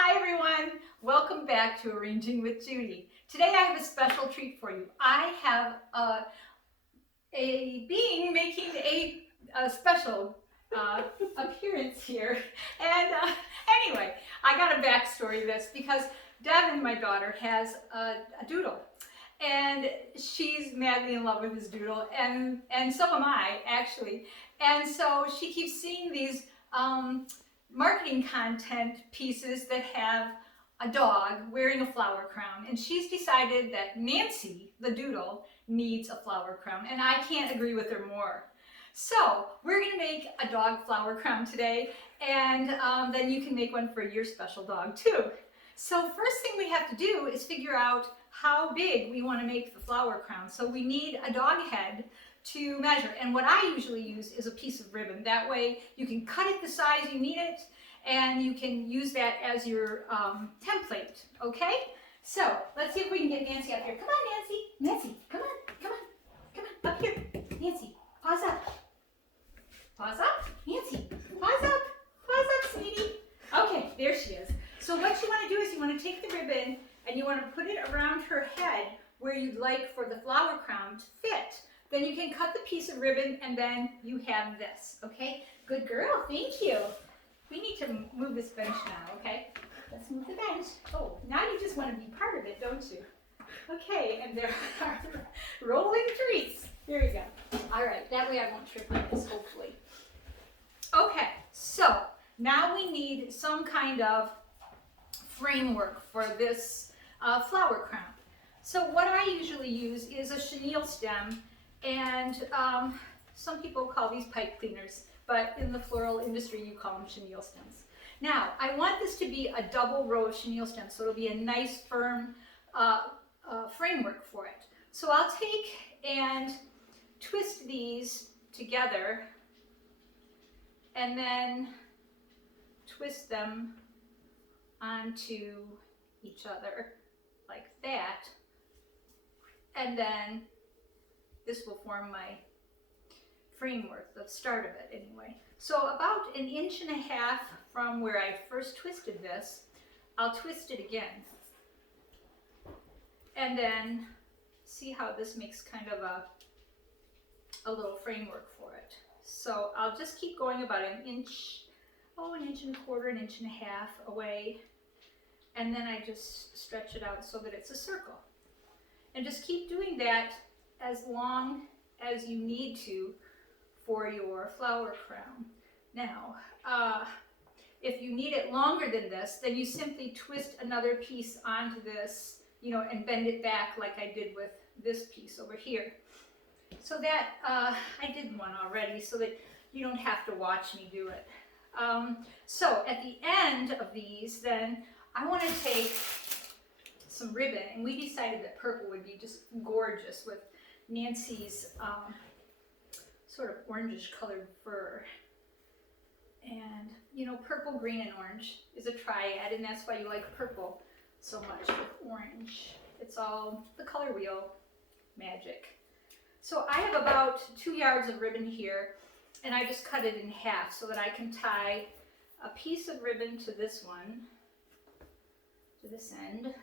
Hi everyone, welcome back to Arranging with Judy. Today I have a special treat for you. I have a being making a special appearance here. And anyway, I got a backstory to this because Devin, my daughter, has a doodle. And she's madly in love with this doodle, and so am I, actually. And so she keeps seeing these marketing content pieces that have a dog wearing a flower crown, and she's decided that Nancy, the doodle, needs a flower crown, and I can't agree with her more. So we're going to make a dog flower crown today, and then you can make one for your special dog too. So first thing we have to do is figure out how big we want to make the flower crown. So we need a dog head to measure, and what I usually use is a piece of ribbon. That way you can cut it the size you need it, and you can use that as your template, okay? So let's see if we can get Nancy up here. Come on, Nancy. Nancy, come on, come on, come on, up here. Nancy, paws up. Paws up. Nancy, paws up, sweetie. Okay, there she is. So what you want to do is you want to take the ribbon and you want to put it around her head where you'd like for the flower crown to fit. Then you can cut the piece of ribbon and then you have this, okay? Good girl, thank you. We need to move this bench now, okay? Let's move the bench. Oh, now you just want to be part of it, don't you? Okay, and there are rolling treats. There you go. All right, that way I won't trip on this, hopefully. Okay, so now we need some kind of framework for this flower crown. So what I usually use is a chenille stem, and some people call these pipe cleaners, but in the floral industry you call them chenille stems. Now I want this to be a double row of chenille stems, so it'll be a nice firm framework for it. So I'll take and twist these together and then twist them onto each other like that, and then this will form my framework, the start of it anyway. So about 1.5 inches from where I first twisted this, I'll twist it again, and then see how this makes kind of a little framework for it. So I'll just keep going about 1 inch, 1.25 inches, 1.5 inches away, and then I just stretch it out so that it's a circle. And just keep doing that as long as you need to for your flower crown. Now, if you need it longer than this, then you simply twist another piece onto this, and bend it back like I did with this piece over here. So that, I did one already so that you don't have to watch me do it. So at the end of these, then I want to take some ribbon, and we decided that purple would be just gorgeous with Nancy's sort of orangish colored fur. And purple, green, and orange is a triad, and that's why you like purple so much with orange. It's all the color wheel magic. So I have about 2 yards of ribbon here, and I just cut it in half so that I can tie a piece of ribbon to this one, to this end.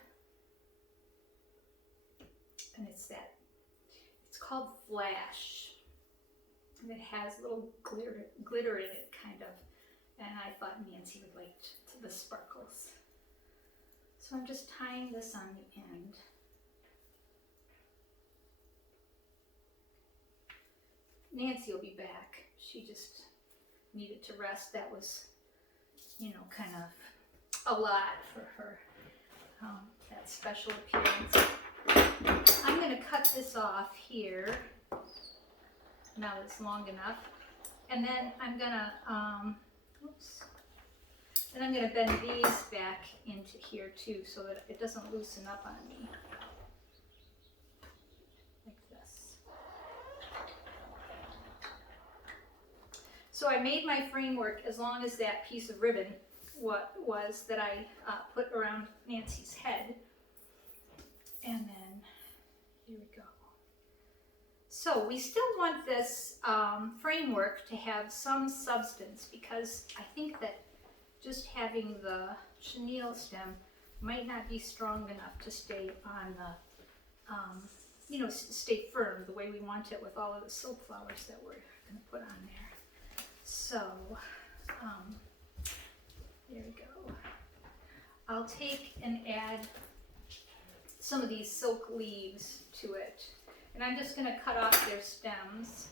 And it's called Flash. And it has little glitter in it, kind of. And I thought Nancy would like the sparkles. So I'm just tying this on the end. Nancy will be back. She just needed to rest. That was, kind of a lot for her, that special appearance. I'm going to cut this off here. Now it's long enough. And then I'm going to, then I'm going to bend these back into here too so that it doesn't loosen up on me. Like this. So I made my framework as long as that piece of ribbon was that I put around Nancy's head. And then, here we go. So we still want this framework to have some substance, because I think that just having the chenille stem might not be strong enough to stay on the, you know, stay firm the way we want it with all of the silk flowers that we're going to put on there. So, there we go. I'll take and add some of these silk leaves to it. And I'm just going to cut off their stems.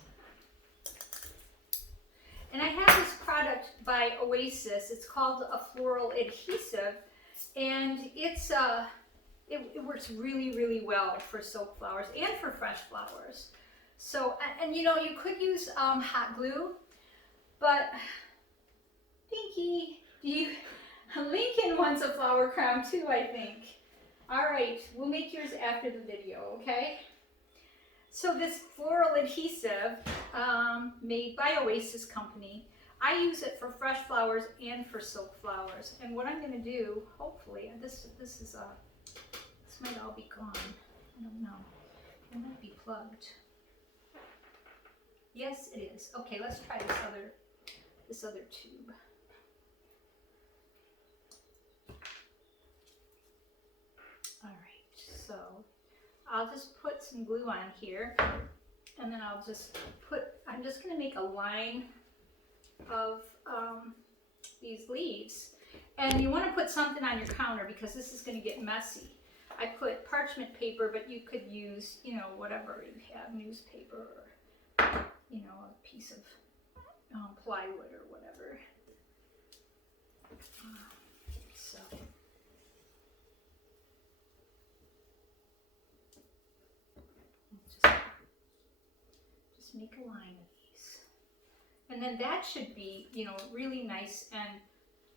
And I have this product by Oasis. It's called a floral adhesive, and it's it works really, really well for silk flowers and for fresh flowers. So, and you know, you could use hot glue, but Pinky, Lincoln wants a flower crown too, I think. All right, we'll make yours after the video, okay? So this floral adhesive, made by Oasis Company, I use it for fresh flowers and for silk flowers. And what I'm going to do, hopefully, this might all be gone. I don't know. It might be plugged. Yes, it is. Okay, let's try this other tube. All right, so I'll just put some glue on here, and then I'm just going to make a line of these leaves. And you want to put something on your counter because this is going to get messy. I put parchment paper, but you could use, you know, whatever you have, newspaper, or, you know, a piece of plywood or whatever. So. Just make a line of these. And then that should be, you know, really nice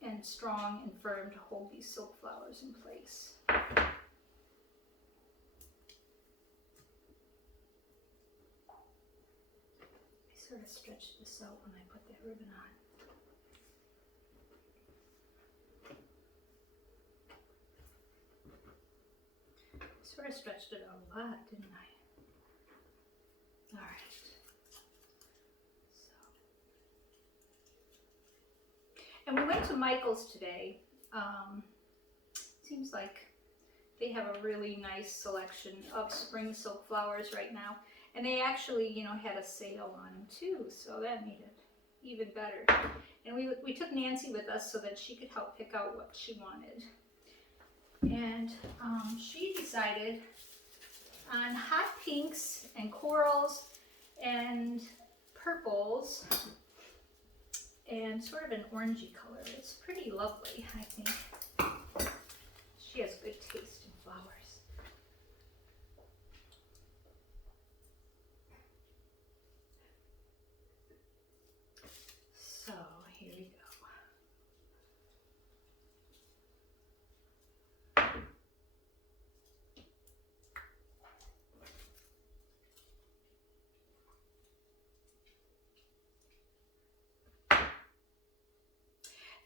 and strong and firm to hold these silk flowers in place. I sort of stretched this out when I put that ribbon on. I sort of stretched it out a lot, didn't I? All right. So. And we went to Michael's today. Seems like they have a really nice selection of spring silk flowers right now. And they actually, you know, had a sale on them too, so that made it even better. And we took Nancy with us so that she could help pick out what she wanted. And she decided on hot pinks and corals and purples and sort of an orangey color. It's pretty lovely, I think. She has good taste in flowers. So here we go.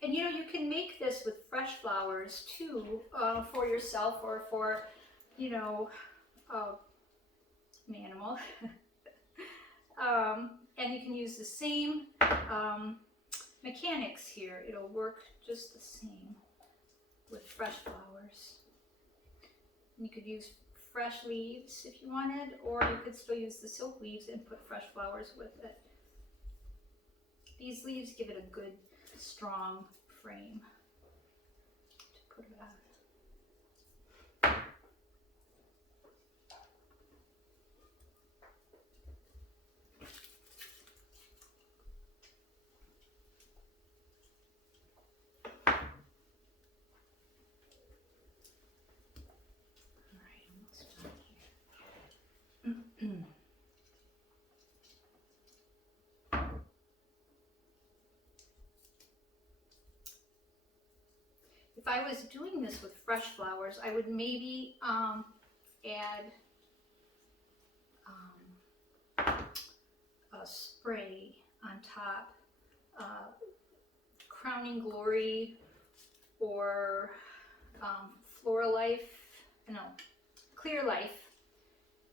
And you know, you can make this with fresh flowers too, for yourself or for, you know, an animal. And you can use the same mechanics here. It'll work just the same with fresh flowers. And you could use fresh leaves if you wanted, or you could still use the silk leaves and put fresh flowers with it. These leaves give it a good, strong frame to put it on. If I was doing this with fresh flowers, I would maybe add a spray on top, Crowning Glory or Floral Life, no, Clear Life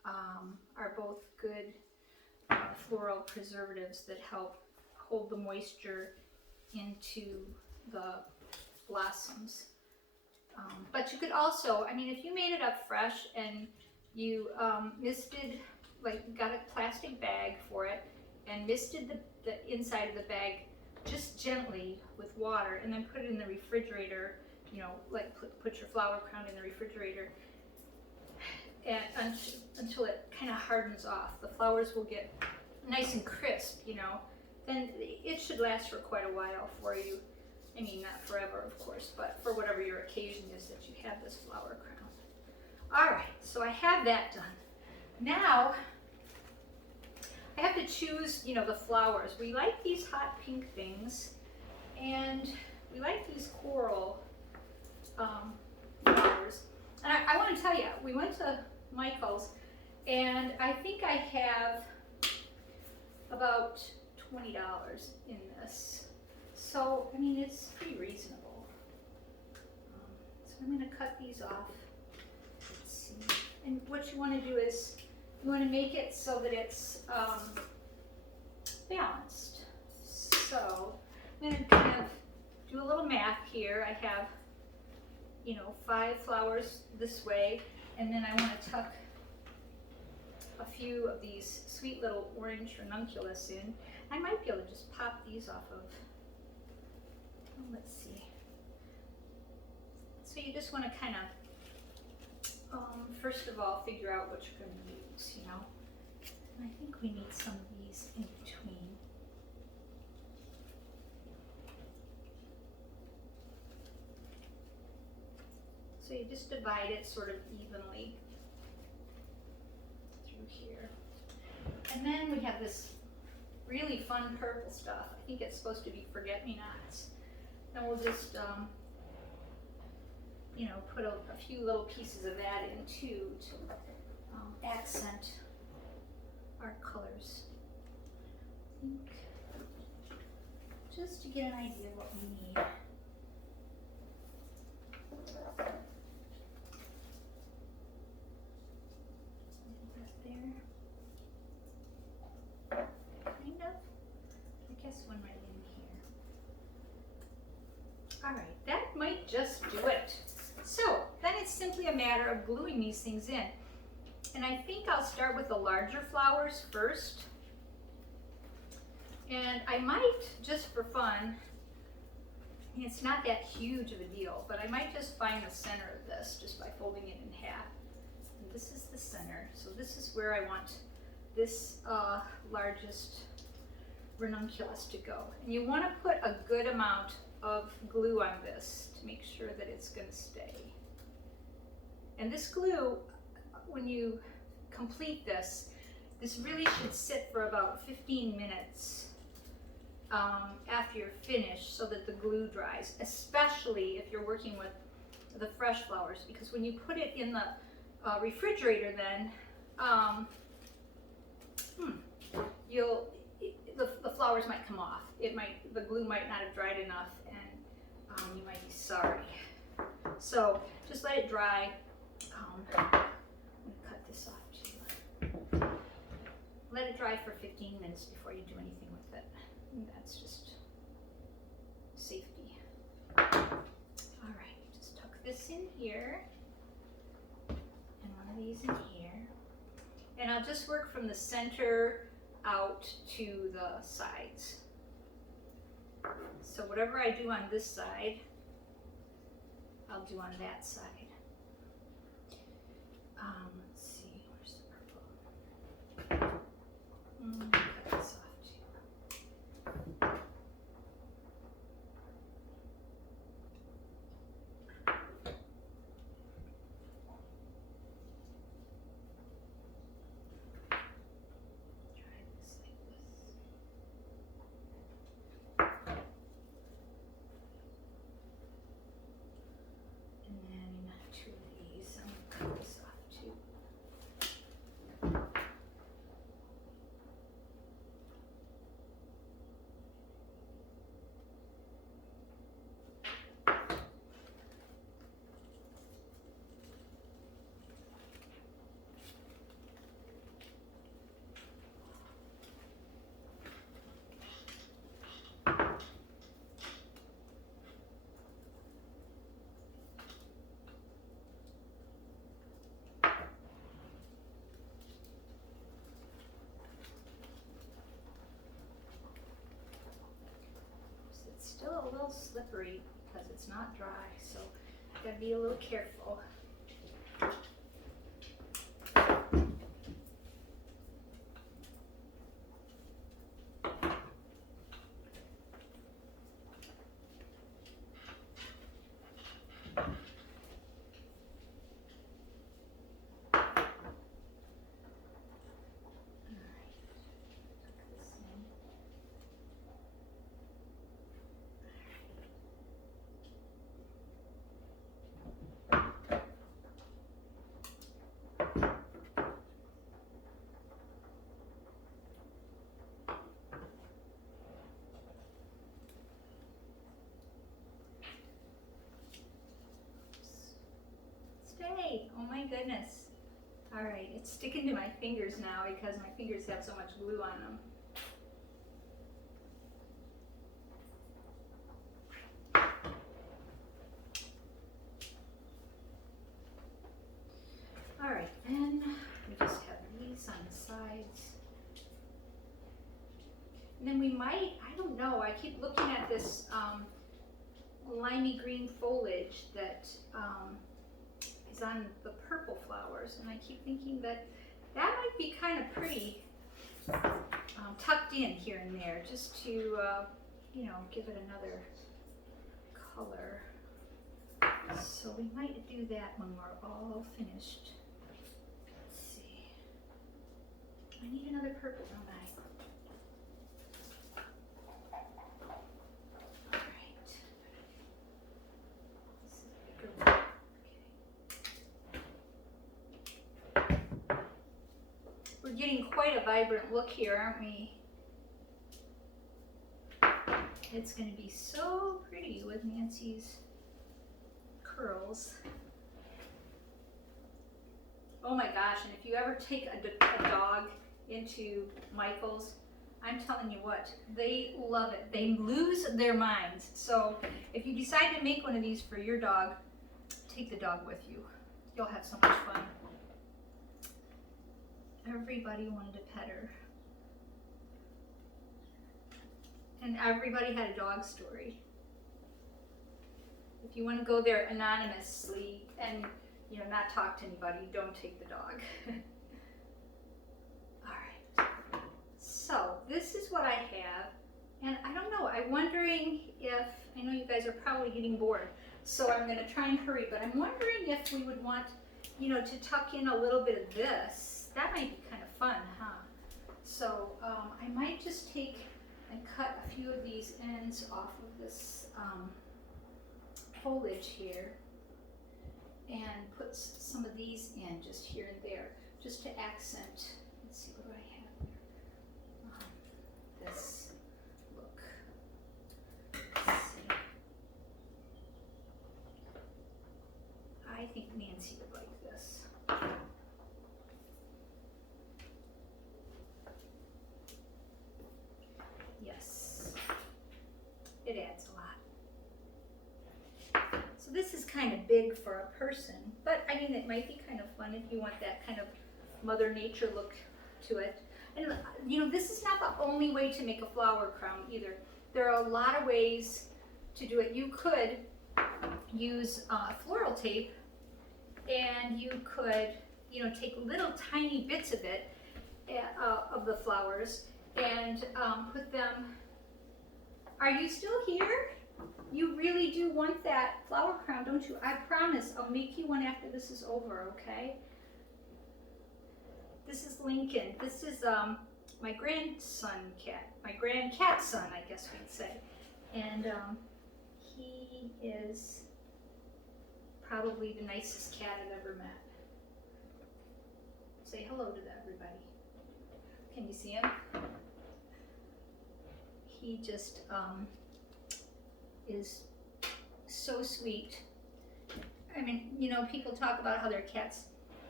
are both good floral preservatives that help hold the moisture into the blossoms. But you could also, I mean, if you made it up fresh and you misted, like got a plastic bag for it and misted the inside of the bag just gently with water and then put it in the refrigerator, you know, like put your flower crown in the refrigerator and until it kind of hardens off. The flowers will get nice and crisp, you know. Then it should last for quite a while for you. I mean, not forever, of course, but for whatever your occasion is that you have this flower crown. All right, so I have that done. Now, I have to choose, you know, the flowers. We like these hot pink things, and we like these coral flowers. And I want to tell you, we went to Michael's, and I think I have about $20 in this. So, I mean, it's pretty reasonable. So I'm going to cut these off. Let's see. And what you want to do is, you want to make it so that it's balanced. So, I'm going to kind of do a little math here. I have, you know, 5 flowers this way, and then I want to tuck a few of these sweet little orange ranunculus in. I might be able to just pop these off of, let's see. So you just want to kind of, first of all, figure out what you're going to use, you know. And I think we need some of these in between. So you just divide it sort of evenly through here. And then we have this really fun purple stuff. I think it's supposed to be forget-me-nots. And we'll just, you know, put a few little pieces of that in too to accent our colors. I think just to get an idea of what we need. Alright, that might just do it. So, then it's simply a matter of gluing these things in. And I think I'll start with the larger flowers first. And I might, just for fun, I mean, it's not that huge of a deal, but I might just find the center of this just by folding it in half. And this is the center, so this is where I want this largest ranunculus to go. And you want to put a good amount of glue on this to make sure that it's going to stay. And this glue, when you complete this really should sit for about 15 minutes after you're finished so that the glue dries, especially if you're working with the fresh flowers, because when you put it in the refrigerator then the flowers might come off. The glue might not have dried enough, and you might be sorry. So just let it dry. I'm going to cut this off too. Let it dry for 15 minutes before you do anything with it. And that's just safety. All right, just tuck this in here, and one of these in here. And I'll just work from the center out to the sides. So whatever I do on this side, I'll do on that side. Let's see, where's the purple? Cut this off too. little slippery because it's not dry, so gotta be a little careful. Stay! Oh my goodness. All right, it's sticking to my fingers now because my fingers have so much glue on them. All right, then we just have these on the sides. And then we might, I don't know, I keep looking at this limey green foliage that is on the purple flowers, and I keep thinking that that might be kind of pretty tucked in here and there, just to you know, give it another color. So we might do that when we're all finished. Let's see. I need another purple, don't I? We're getting quite a vibrant look here, aren't we? It's going to be so pretty with Nancy's curls. Oh my gosh, and if you ever take a dog into Michael's, I'm telling you what, they love it. They lose their minds. So if you decide to make one of these for your dog, take the dog with you. You'll have so much fun. Everybody wanted to pet her. And everybody had a dog story. If you want to go there anonymously and, you know, not talk to anybody, don't take the dog. All right. So this is what I have. And I don't know, I'm wondering if, I know you guys are probably getting bored, so I'm going to try and hurry, but I'm wondering if we would want, you know, to tuck in a little bit of this. That might be kind of fun, huh? So I might just take and cut a few of these ends off of this foliage here and put some of these in just here and there, just to accent. Let's see, what do I have here? This look. Let's see. I think Nancy would like this. Yes, it adds a lot. So this is kind of big for a person, but I mean, it might be kind of fun if you want that kind of Mother Nature look to it. And you know, this is not the only way to make a flower crown either. There are a lot of ways to do it. You could use floral tape, and you could, you know, take little tiny bits of it, of the flowers, and put them. Are you still here? You really do want that flower crown, don't you? I promise I'll make you one after this is over, okay? This is Lincoln. This is my grandson cat, my grandcat son, I guess we'd say. And he is probably the nicest cat I've ever met. Say hello to everybody. Can you see him? He just is so sweet. I mean, you know, people talk about how their cats,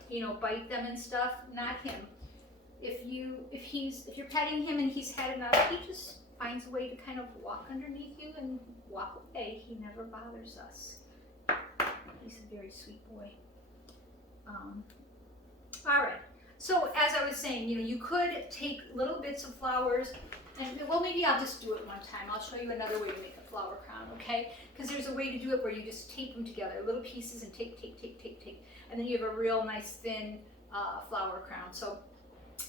you know, bite them and stuff. Not him. If you're petting him and he's had enough, he just finds a way to kind of walk underneath you and walk away. He never bothers us. He's a very sweet boy. All right. So as I was saying, you know, you could take little bits of flowers, and well, maybe I'll just do it one time. I'll show you another way to make a flower crown, okay? Because there's a way to do it where you just tape them together, little pieces, and tape, and then you have a real nice thin flower crown. So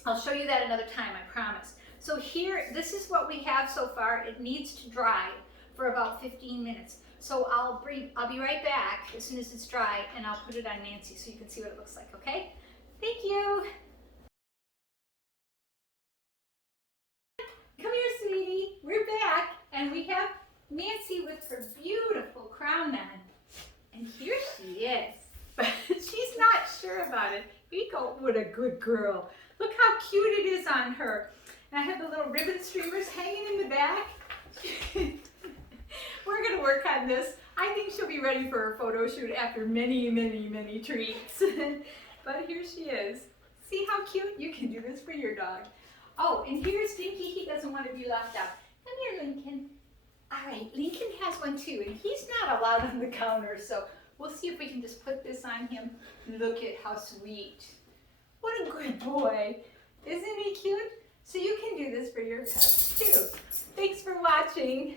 I'll show you that another time, I promise. So here, this is what we have so far. It needs to dry for about 15 minutes. So I'll be right back as soon as it's dry, and I'll put it on Nancy so you can see what it looks like, okay? Thank you. Come here, sweetie. We're back, and we have Nancy with her beautiful crown on. And here she is. But she's not sure about it. Here you go. What a good girl. Look how cute it is on her. And I have the little ribbon streamers hanging in the back. We're going to work on this. I think she'll be ready for her photo shoot after many, many, many treats. But here she is. See how cute? You can do this for your dog. Oh, and here's Dinky. He doesn't want to be left out. Come here, Lincoln. All right, Lincoln has one too, and he's not allowed on the counter, so we'll see if we can just put this on him. Look at how sweet. What a good boy. Isn't he cute? So you can do this for your pets too. Thanks for watching.